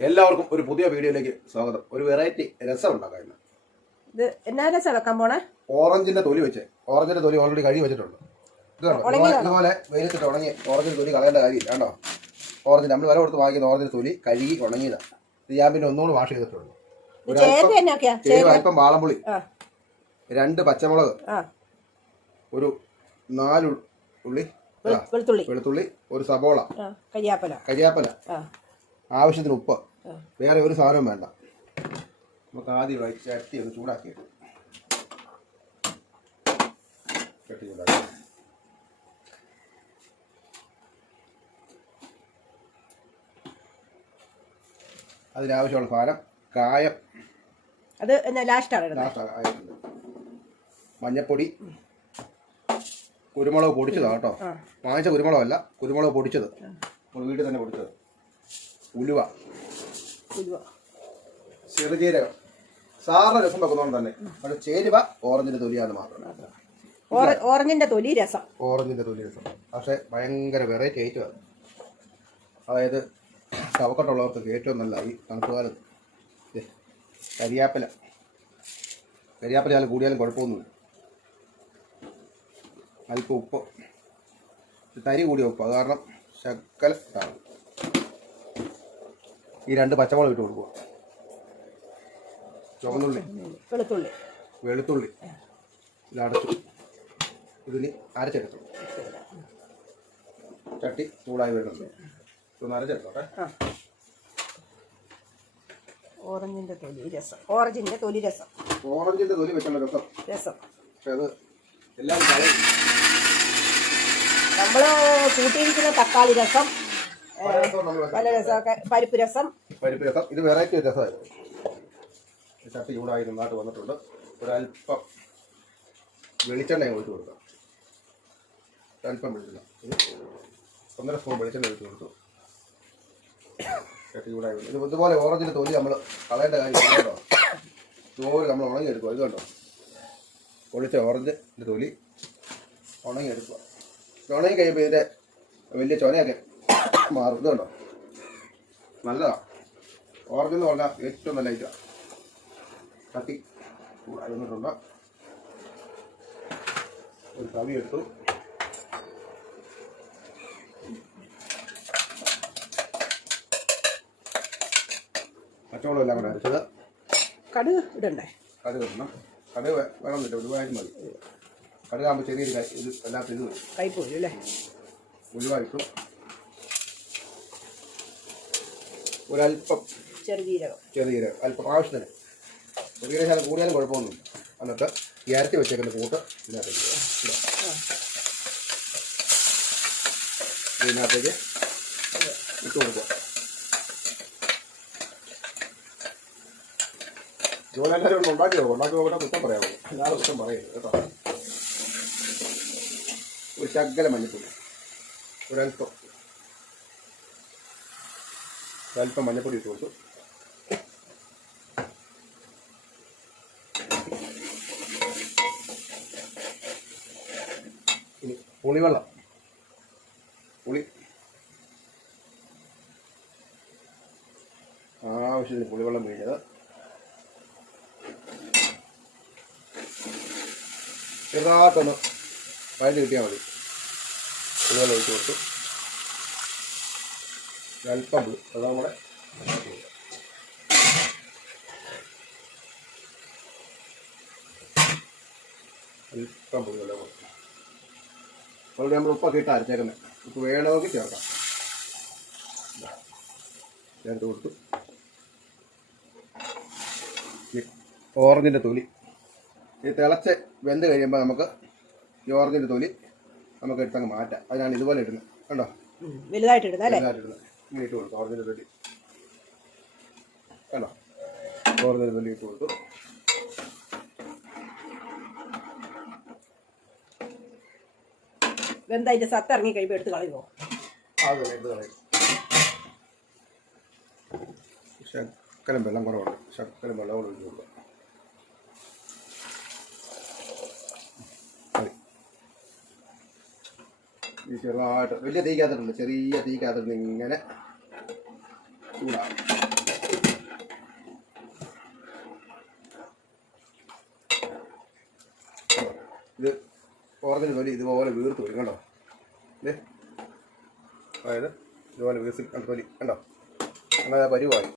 എല്ലാവർക്കും ഒരു പുതിയ വീഡിയോയിലേക്ക് സ്വാഗതം. ഒരു വെറൈറ്റി രസം ഉണ്ടാക്കാം ഇന്ന്. ഇത് എന്നാ രസം വെക്കാൻ പോണേ? ഓറഞ്ചിന്റെ തൊലി വെച്ച്. ഓറഞ്ചിന്റെ തൊലി ഓൾറെഡി കഴുകി വെച്ചിട്ടുണ്ട്? ഇതുപോലെ വെയിലത്തിട്ട് ഉണങ്ങി ഓറഞ്ചിന്റെ തൊലി കളയേണ്ട കാര്യമില്ല. കണ്ടോ? ഓറഞ്ച് നമ്മൾ വില കൊടുത്ത് വാങ്ങിക്കുന്ന ഓറഞ്ചിന്റെ തൊലി കഴുകി ഉണങ്ങിയതാണ് ഇത് ഞാൻ പിന്നെ ഒന്നുകൂടി വാഷ് ചെയ്തിട്ടുണ്ട് ഒരു അല്പം വാളംപുളി. രണ്ട് പച്ചമുളക്. ഒരു നാല് ഉള്ളി. വെളു- വെളുത്തുള്ളി. വെളുത്തുള്ളി ഒരു സബോള. കരിയാപ്പല കരിയാപ്പല ആവശ്യത്തിന് ഉപ്പ്. വേറെ ഒരു സാധനവും വേണ്ട. നമുക്ക് ആദ്യം ചട്ടി ഒന്ന് ചൂടാക്കി ചട്ടി ചൂടാക്കി. അതിനാവശ്യമുള്ള സാധനം കായം. അത് ലാസ്റ്റാണ് മഞ്ഞപ്പൊടി. കുരുമുളക് പൊടിച്ചതാണ് കേട്ടോ. വാങ്ങിച്ച കുരുമുളകല്ല കുരുമുളക് പൊടിച്ചത്. വീട്ടിൽ തന്നെ പൊടിച്ചത്. ഉലുവ. ഉലുവ ചെറുജീരകം സാറിന് രസം വെക്കുന്നോണ്ട് തന്നെ പക്ഷെ ചേരുവ ഓറഞ്ചിന്റെ തൊലിയാണ് മാത്രം. ഓറ- ഓറഞ്ചിന്റെ തൊലി രസം. ഓറഞ്ചിന്റെ തൊലി രസം. പക്ഷെ ഭയങ്കര വെറൈറ്റി ഐറ്റമാണ് അതായത് കവക്കട്ടുള്ളവർക്ക് ഏറ്റവും നല്ല ഈ തണുപ്പുകാലം കരിയാപ്പില. കരിയാപ്പില ഞാൻ കൂടിയാലും കുഴപ്പമൊന്നുമില്ല. അല്പം ഉപ്പ്. തരി കൂടിയ ഉപ്പ്. അത് കാരണം ശക്കല ഇതാണ് ഈ രണ്ട് പച്ചമുളക് ഇട്ട് കൊടുക്കുക ചുവന്നുള്ളി. വെളുത്തുള്ളി. വെളുത്തുള്ളി. ഇത് അടച്ചു. ഇതിന് അരച്ചെടുത്തു. ചട്ടി ചൂടായി വരുന്നുണ്ട്. ഇതൊന്ന് അരച്ചെടുത്തോട്ടെ. ഓറഞ്ചിന്റെ തൊലി രസം. ഓറഞ്ചിന്റെ തൊലി രസം. ഓറഞ്ചിന്റെ തൊലി വെച്ചുള്ള രസം. രസം. പക്ഷെ അത് എല്ലാം നമ്മൾ കൂട്ടിയിരിക്കുന്ന തക്കാളി രസം പല രസമൊക്കെ പരിപ്പ് രസം പരിപ്പ് രസം ഇത് വെറൈറ്റി രസമായിരുന്നു ഈ ചട്ടി ചൂടായി നന്നായിട്ട് വന്നിട്ടുണ്ട്. ഒരല്പം വെളിച്ചെണ്ണ ഒഴിച്ചു കൊടുക്കാം. ഒരല്പം വെളിച്ചെണ്ണ. ഒന്നര സ്പൂൺ വെളിച്ചെണ്ണ ഒഴിച്ചു കൊടുത്തു. ചട്ടി ചൂടായി ഇത് ഇതുപോലെ ഓറഞ്ചിന്റെ തൊലി നമ്മൾ കളയേണ്ട കാര്യം കേട്ടോ. ഇതുപോലെ നമ്മൾ ഉണങ്ങിയെടുക്കുക. ഇത് കണ്ടോ? പൊളിച്ച ഓറഞ്ച് തൊലി ഉണങ്ങിയെടുക്കുക. ഉണങ്ങി കഴിയുമ്പോൾ ഇതിന്റെ വലിയ ചൊനയൊക്കെ മാറും. ഇതുണ്ടോ? നല്ലതാ. ഓറഞ്ച് എന്ന് പറഞ്ഞാൽ ഏറ്റവും നല്ല ഐറ്റമാണ് കത്തി ചൂടായി വന്നിട്ടുണ്ട് ഒരു തവി എടുത്തു. കച്ചവടമല്ല എല്ലാം കൂടെ അരച്ചത്. കടുക് ഇടണ്ടേ? കടുക് ഇടണം. കടുക് വേണം വേണമെന്നില്ല ഒരുപാട് മതി. കടുകാകുമ്പോൾ ചെറിയൊരു ഇത് എല്ലാത്തും ഇത് കയ്പ് വരും അല്ലേ? ഉലുവായിട്ടു ഒരല്പം ചെറുജീരകം ചെറുജീരകം അല്പം ആവശ്യത്തിന്. ചെറുജീരകം ശാലം കൂടിയാലും കുഴപ്പമൊന്നുമില്ല എന്നിട്ട് ഈ അരത്തി വെച്ചേക്കുന്ന കൂട്ട് ഇതിനകത്തേക്ക്. ഇതിനകത്തേക്ക് ഇട്ട് കൊടുക്കുക. ഒന്ന് ഉണ്ടാക്കി നോക്കും ഉണ്ടാക്കി നോക്കിയിട്ട് കുറ്റം പറയാമോ ഞാൻ കുറ്റം പറയരുത് കേട്ടോ. ഒരു ശകല മഞ്ഞപ്പൊടി ഒരല്പം ഒരല്പം മഞ്ഞപ്പൊടി ഇട്ട് കൊടുത്തു. ഇനി പുളിവെള്ളം. പുളി. ആവശ്യത്തിന് പുളിവെള്ളം പിഴിഞ്ഞത് ചെറുതായിട്ടൊന്ന് വയറ്റ് കിട്ടിയാൽ മതി. പുളിവെള്ളം ഒഴിച്ച് കൊടുത്തു. അല്പം ബ്ലൂ അത് നമ്മുടെ അല്പം കൂടെ അതുകൊണ്ട് നമ്മൾ ഉപ്പൊക്കെ ഇട്ട് അരച്ചേക്കുന്നത് ഉപ്പ് വേണമെങ്കിൽ ചേർക്കാം. ചേർത്ത് കൊടുത്തു. ഓറഞ്ചിന്റെ തൊലി. ഈ തിളച്ച് വെന്ത് കഴിയുമ്പോൾ നമുക്ക് ഈ ഓറഞ്ചിന്റെ തൊലി നമുക്ക് എടുത്തങ്ങ് മാറ്റാം. അതിനാണ് ഇതുപോലെ ഇടുന്നത് കണ്ടോ? വലുതായിട്ട് ഇടുന്നത് വലുതായിട്ട് ഇടുന്നത് ഇങ്ങനെ ഇട്ട് കൊടുത്തു ഓറഞ്ചിന്റെ തൊലി കണ്ടോ? ഓറഞ്ചിന്റെ തൊലി ഇട്ട് കൊടുത്തു. വെന്തായിട്ട് സത്ത് ഇറങ്ങി കഴിയുമ്പോൾ എടുത്ത് കളയുമോ അത് എടുത്ത് കളയും. ശക്കരം വെള്ളം കുറവുണ്ട് ശക്കരം വെള്ളം കൂടെ ഒഴിച്ചു കൊടുക്കുക ചെറുതായിട്ട് വലിയ തീക്കകത്തിട്ടുണ്ട് ചെറിയ തീക്കകത്തിട്ട് ഇങ്ങനെ ഇത് ഓറഞ്ചിന് തൊലി ഇതുപോലെ വീർത്ത് വരും കണ്ടോ? ഇത് അതായത് ഇതുപോലെ വീർത്ത് തൊലി കണ്ടോ? അങ്ങനെ പരുവായി.